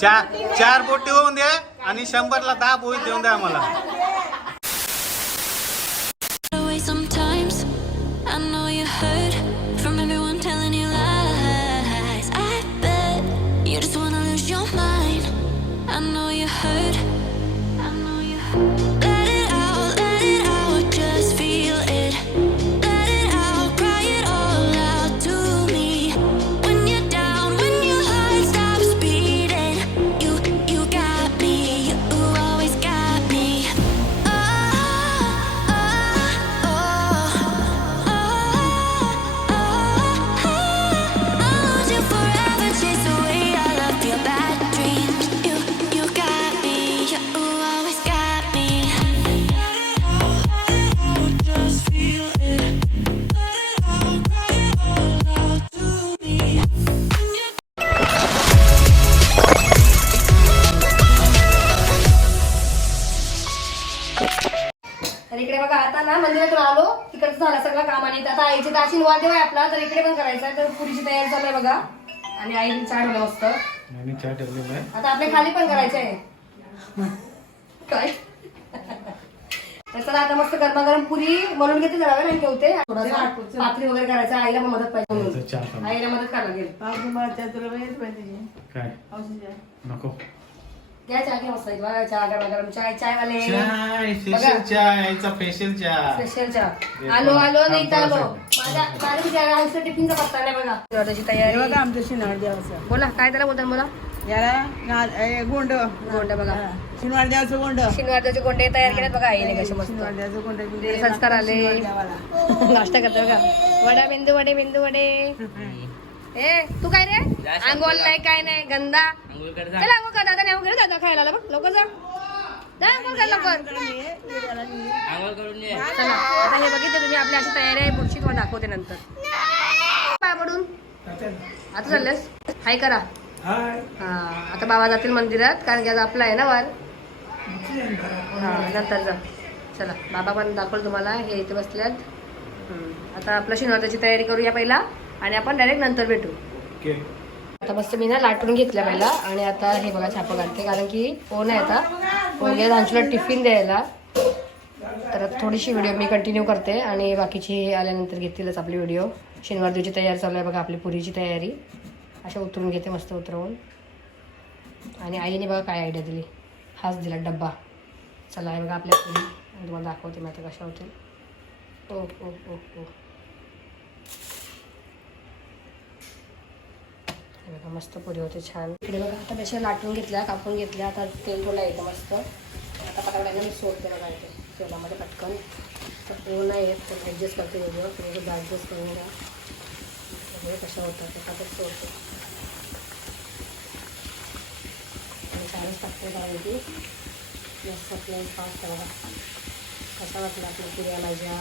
चार चार बोटी होऊन द्या आणि शंभरला दहा बोई देऊन द्या आम्हाला. आशीर्वाद देव आपला तर इकडे पण करायचं आहे तर पुरीची तयारी चालू आहे बघा. आणि आई चहा ठेवलं मस्त चहा ठेवलेला आहे आता आपल्या खाली पण करायचं आहे काय? तर चला आता मस्त गरमागरम पुरी बनवून घेते जरा वेळ आणि ठेवते थोडासा पात्री वगैरे करायचं आईला पण मदत पाहिजे म्हणून. आईला मदत करायला लागेल. काय? नको. घ्या चहा घ्या मस्त बघा चहा गरमागरम चाय चायवाले चाय स्पेशल चहा याचा स्पेशल चहा. स्पेशल चहा. आलो आलो नाही तर आलो. माझ्या माझ्या विचारा आमचं टिफिनचा पत्ता नाही बघा. त्याची तयारी. बघा आमच्या शिनवाड देवाचं बोला काय त्याला बोलतात बोला. याला ना- ए, गोंड. गोंड बघा. देवाचं गोंड. शिनवारचे गोंडे तयार केलेत बघा आईने कसे मस्त. शिनवाड देवाचं गोंड ते संस्कार आले. नाश्ता करतो बघा. वडा मेंदू वडे मेंदू वडे. ए तू काय रे? अंघोल नाही काय नाही गंदा. चल अंघोळ कर दादा नाही अंघोळ दादा खायला बघ लवकर जा. जा अंघोळ कर लवकर. चला आता हे बघितलं तुम्ही आपली अशी तयारी आहे पुढची तुम्हाला दाखवते नंतर. पाय पडून. आता चाललेस हाय करा. हा आता बाबा जातील मंदिरात कारण की आज आपला आहे ना वार. हा नंतर जा. चला बाबा पण दाखवलं तुम्हाला हे इथे बसल्यात. हम्म. आता आपलं शिनवारची तयारी करूया पहिला आणि आपण डायरेक्ट नंतर भेटू. ओके. आता मस्त मी ना लाटून घेतल्या पहिला आणि आता हे बघा छापं घालते. कारण की फोन आहे आता. फोन दांशूला टिफिन द्यायला. तर थोडीशी व्हिडिओ मी कंटिन्यू करते आणि बाकीची आल्यानंतर घेतीलच आपली व्हिडिओ शनिवार दिवशी तयार चालू आहे बघा आपली पुरीची तयारी. अशा उतरून घेते मस्त उतरवून. आणि आईने बघा काय आयडिया दिली. हाच दिला डब्बा. चला आहे बघा आपल्या पुरी. तुम्हाला दाखवते मी आता कशा होतील. ओ ओ ओ ओ. हे बघा मस्त पुरी होते छान. इकडे बघा आता तशा लाटून घेतल्या कापून घेतल्या आता तेल बोला येतं मस्त. आता पटापटाने मी सोडते बघा इथे तेलामध्ये पटकन. तर पूर्ण नाही येत ॲडजस्ट करते वेगळं तुम्ही ॲडजस्ट करून घ्या. सगळे कशा होतात एखादच सोडते. आणि छानच टाकते त्यामध्ये मस्त आपल्याला फास्ट बघा. कसा वाटला आपल्या पुऱ्या माझ्या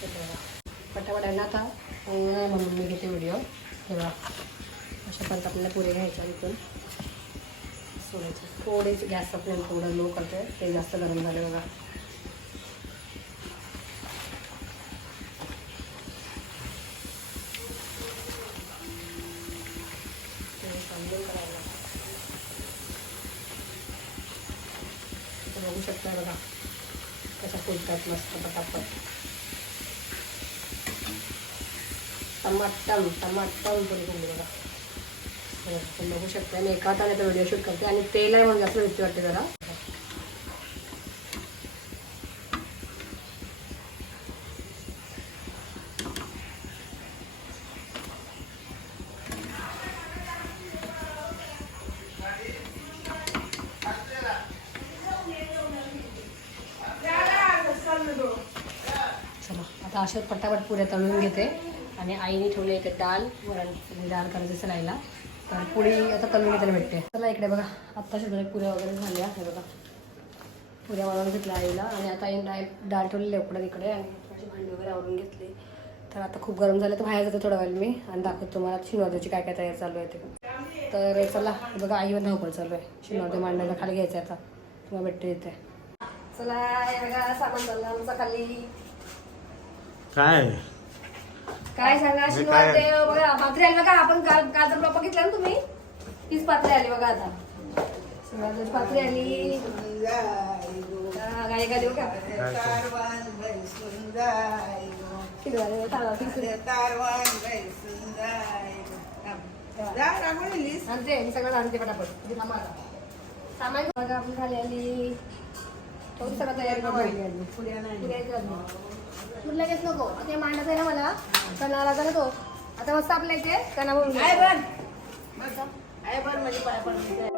हे बघा वाटायला का आता. नाही म्हणून मी घेते व्हिडिओ तेव्हा अशा पण आपल्याला पुरे घ्यायच्या इथून सोडायचं थोडेच गॅस आपल्याला थोडं लो करते ते जास्त गरम झाले बघा. ते करायला बघू शकता बघा. कशा फुलतात मस्त पटापट. टमाटम टमाटम पुरी तुम्ही बघा. हो, बघू शकता मी एका हाताने तर व्हिडिओ शूट करते आणि तेल आहे म्हणजे असं भीती वाटते जरा. चला आता अशा पटापट पुऱ्या तळून घेते. आणि आईने ठेवले इथे डाळ वरण आणि डाळ करायचं आईला तर पुडी आता तळून घेताना भेटते. चला इकडे बघा आत्ताच्या पुऱ्या वगैरे झाल्या हे बघा. पुऱ्या वाळून घेतल्या आईला आणि आता आई डाळ डाळ ठेवलेली उकडं तिकडे आणि थोडीशी भांडी वगैरे आवरून घेतली. तर आता खूप गरम झालं तर बाहेर जातो थोडा वेळ मी आणि दाखवतो तुम्हाला शिनवाद्याची काय काय तयारी चालू आहे ते. तर चला बघा आई धावपळ चालू आहे. शिनवाद्या मांडायला खाली घ्यायचं आहे आता. तुम्हाला भेटते इथे. चला हे बघा सामान झालं आमचा खाली. काय? काय सांगा शिनवाद काय? देव बघा पात्री आली बघा आपण काल कालचा ब्लॉग बघितला ना तुम्ही तीच पात्री आली बघा आता पात्री आली हा, बघा किती झाले? आणते मी सगळं आणते पटापट. सामान बघा आपली खाली आली सगळं तयारी करून पुढल्या केस नको. आता हे मांडायचं आहे ना मला. कणाला ना तो आता मस्त आपल्या इथे कणा म्हणून आहे बन आहे बन म्हणजे पाय पडायचं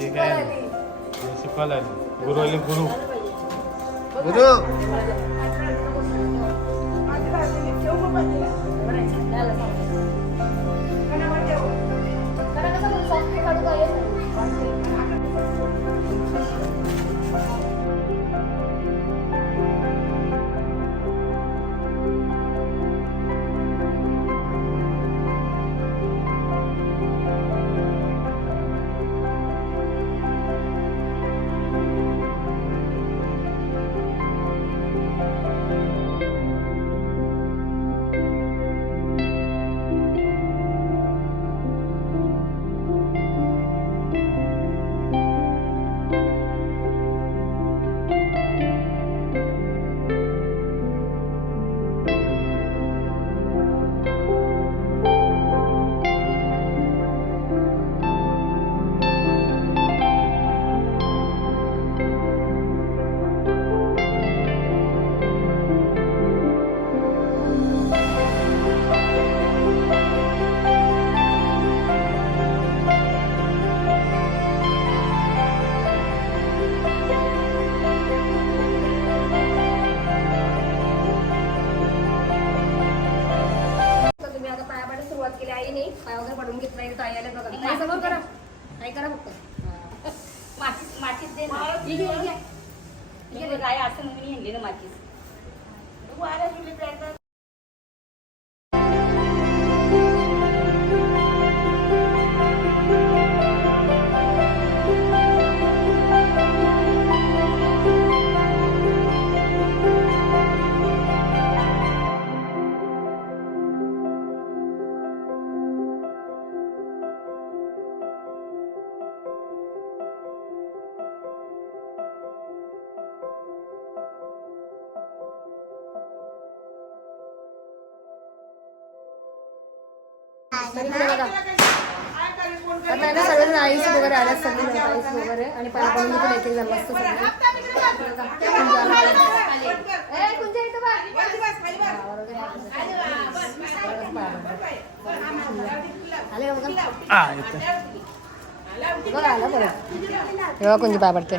आई काय शिकवायला आली. गुरु. आली गुरु गुरु आणि पाया पडून घेतले एक एक जण मस्त सगळे. ए, कुंजा इथं बघ. आले बघा आला परत हे बघा कुंजी पाय पडते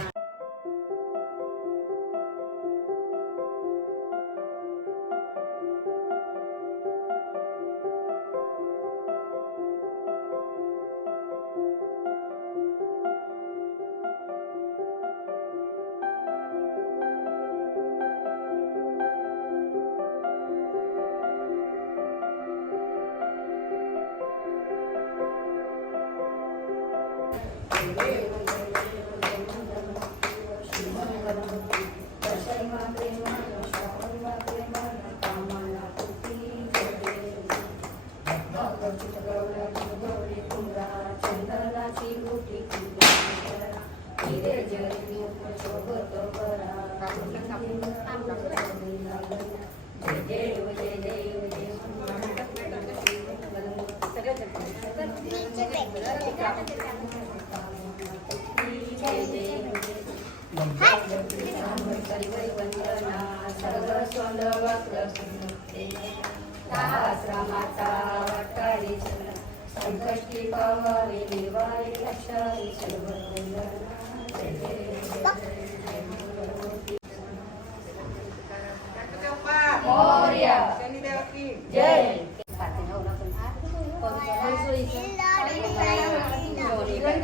सहस्रमाता वटारी संकष्टी पवनी दिवाळी लक्षारी सर्व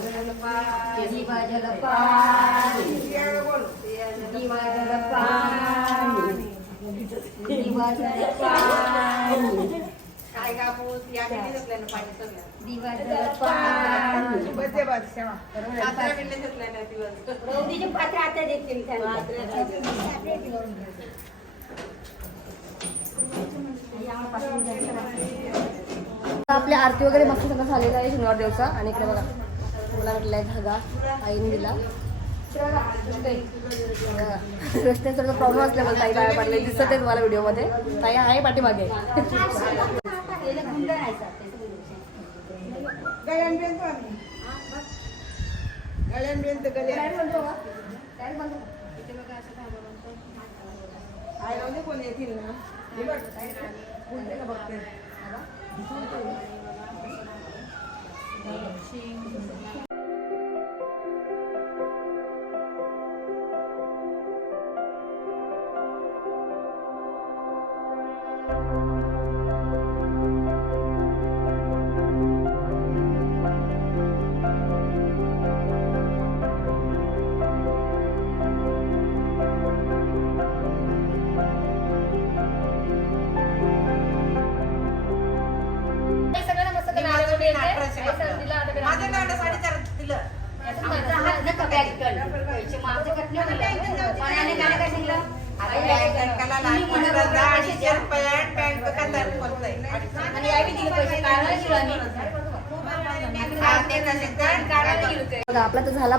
पांड्यात काय कापूस या किती घेतल्यानं पाणी सगळं बस सेवा दिवस पात्र आता देखील आपली आरती वगैरे मस्त सगळं झालेलं आहे शनिवार देवचा आणि इकडे बघा. मुला म्हटलाय धागा आईने दिला. रस्त्यात थोडा प्रॉब्लेम असल्यामुळे ताई काय पडले. दिसत आहे तुम्हाला व्हिडिओमध्ये. ताई आहे पाठीमागे. कोण येतील ना? हे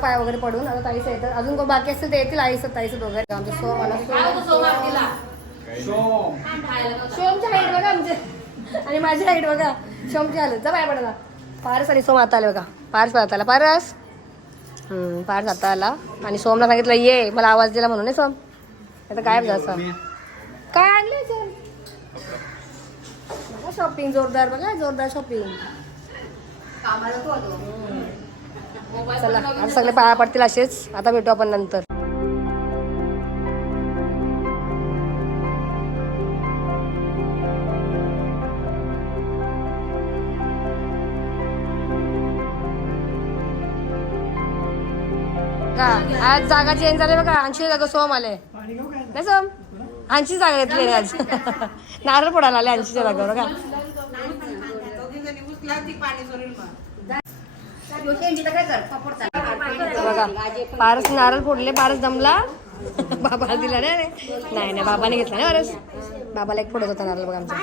पाया वगैरे पडून आता ताईचं येतं अजून कोण बाकी असतील ते येतील आईचं ताईचं दोघं आमचं सोम आला सोमची हाईट बघा आमचे. आणि माझी हाईट बघा सोमची आलं जा पाया पडायला. पारस आणि सोम आता आले बघा. पारस आता आला. पारस? हम्म, पारस आता आला. आणि सोमला सांगितलं ये. मला आवाज दिला म्हणून सोम. आता काय असं काय आणलंय सोम? बघा शॉपिंग जोरदार. बघा जोरदार शॉपिंग चला आता सगळे पाया पडतील असेच. आता भेटू आपण नंतर. का? आज जागा चेंज झाली बघा. आणखी जागा सोम आले. नाही सोम आणखी जागा घेतली आज. नारळ पडायला आले आणखीच्या जागेवर बघा दोघीजणी उचला ती पाणी सोडेल मग बघा पारस नारळ फोडले पारस जमला बाबाला दिला नाही रे. नाही नाही बाबाने घेतला ना पारस. बाबाला एक फोडत होता नारळ बघा आमचा.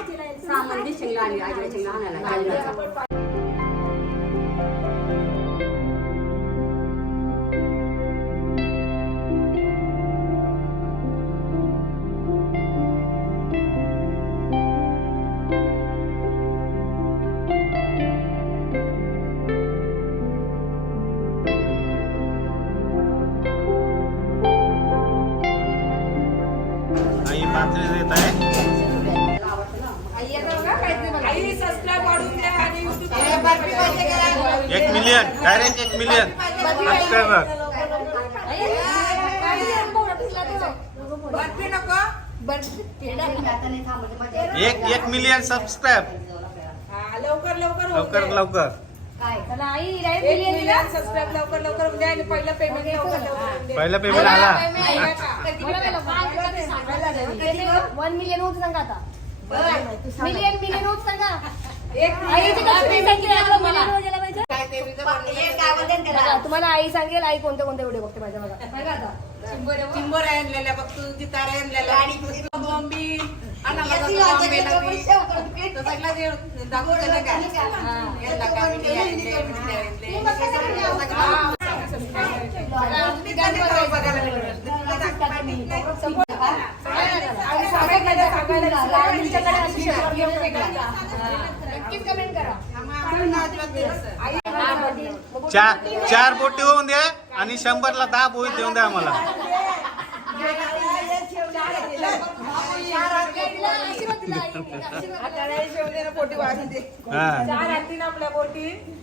बर्फी नको. एक एक मिलियन सबस्क्राईब हा, लवकर लवकर लवकर. लवकर. चला आई एक लवकर लवकर पहिलं पेमेंट लवकर लवकर. पहिला पेमेंट आला. वन मिलियन होत सांगा आता. मिलियन मिलियन होत सांगा. एक? काय तुम्हाला आई सांगेल आई कोणते कोणते व्हिडिओ बघते माझ्या बघा. बघा आता. चिंबोऱ्या आणलेल्या बघ तू गिटार आणलेल्या. बॉम्बी. चार चार बोटी होऊन द्या आणि शंभरला दहा पोळी देऊन द्या आम्हाला. हा.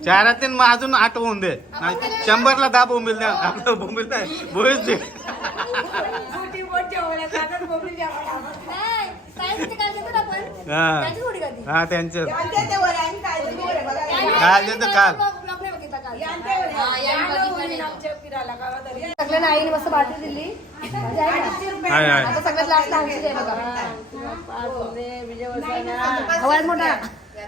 चार तीन मग अजून आठ होऊन दे. शंभरला दहा बोंबील द्या. आपलं बोंबील नाही. बोळीच दे. हा. हा त्यांचं. काल देतो काल. सगळ्यांना आईने मस्त बाटली दिली आहे आता सगळ्यात लास्ट आमची आहे बघा आवाज मोठा.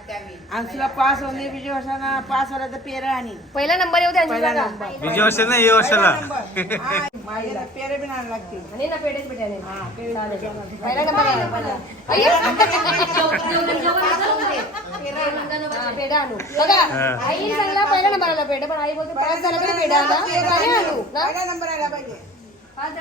आमचीला पास होणे विजय वर्षांना पास होण्याचं पेरं आणि. पहिला नंबर येऊ त्यांची बघा विजय वर्ष नाही ये वर्षाला पेरं बी आणायला लागतील. आणि ना पेढेच भेटायला पहिला नंबर पहिला. हा, पेढा आणू. बघा. आई सांगला पहिला नंबर आला पेढा पण आई बोलते पाच झाला पेढा आला. आणि. आणू ना आईच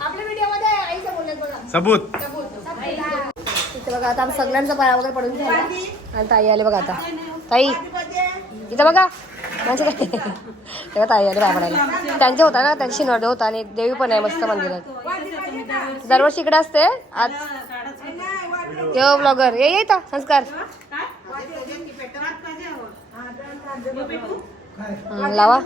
आपल्या आईचं बोलण्यात बघा सबूत. इथे बघा आता आम्ही सगळ्यांचा पाया वगैरे पडून झाला आणि ताई आले बघा आता. ताई इथं बघा. म्हणजे काय? तेव्हा ताई आले पाया पडायला. त्यांचे होता ना त्यांची नर्द होता आणि देवी पण आहे मस्त मंदिरात. दरवर्षी इकडे असते. आज यो ब्लॉगर ये येता संस्कार. लावा.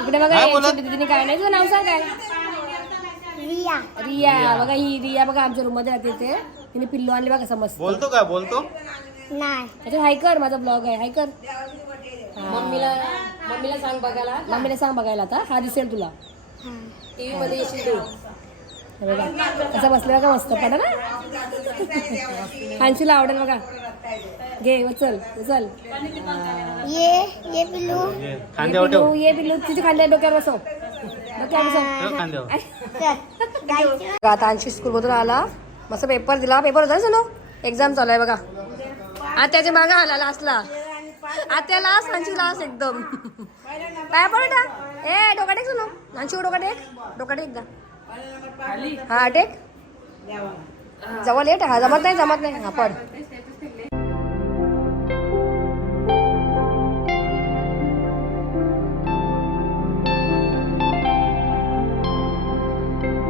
इकडे बघा दीदीने काय नाही तुझं नाव सांग काय रिया. बघा ही रिया बघा आमच्या रूममध्ये राहते ते तिने पिल्लू आणले बघा समज बोलतो का? बोलतो? त्याच्यात हाय कर माझा ब्लॉग आहे. हाय कर. मम्मीला मम्मीला सांग बघायला मम्मीला सांग बघायला आता. हा दिसेल तुला. टीव्ही मध्ये येशील तू. हे बघा. कसा बसला का मस्त पडा ना? हांशीला आवडेल बघा. घे उचल उचल ये, ठेव पिल्लू. ये पिल्लू तुझ्या खांद्या डोक्यावर बसव. आता आणखी स्कूल मधून आला. मस्त पेपर दिला. पेपर होता चलो एक्झाम चालू आहे बघा. आत्याच्या मागे आला लास्टला आत्या लास्ट आणखी लास्ट एकदम. काय पडा ए डोका टेक सुनो. आणखी डोका टेक. डोका टेक एकदा हा टेक. जवळ येत हा जमत नाही जमत नाही. हा पड.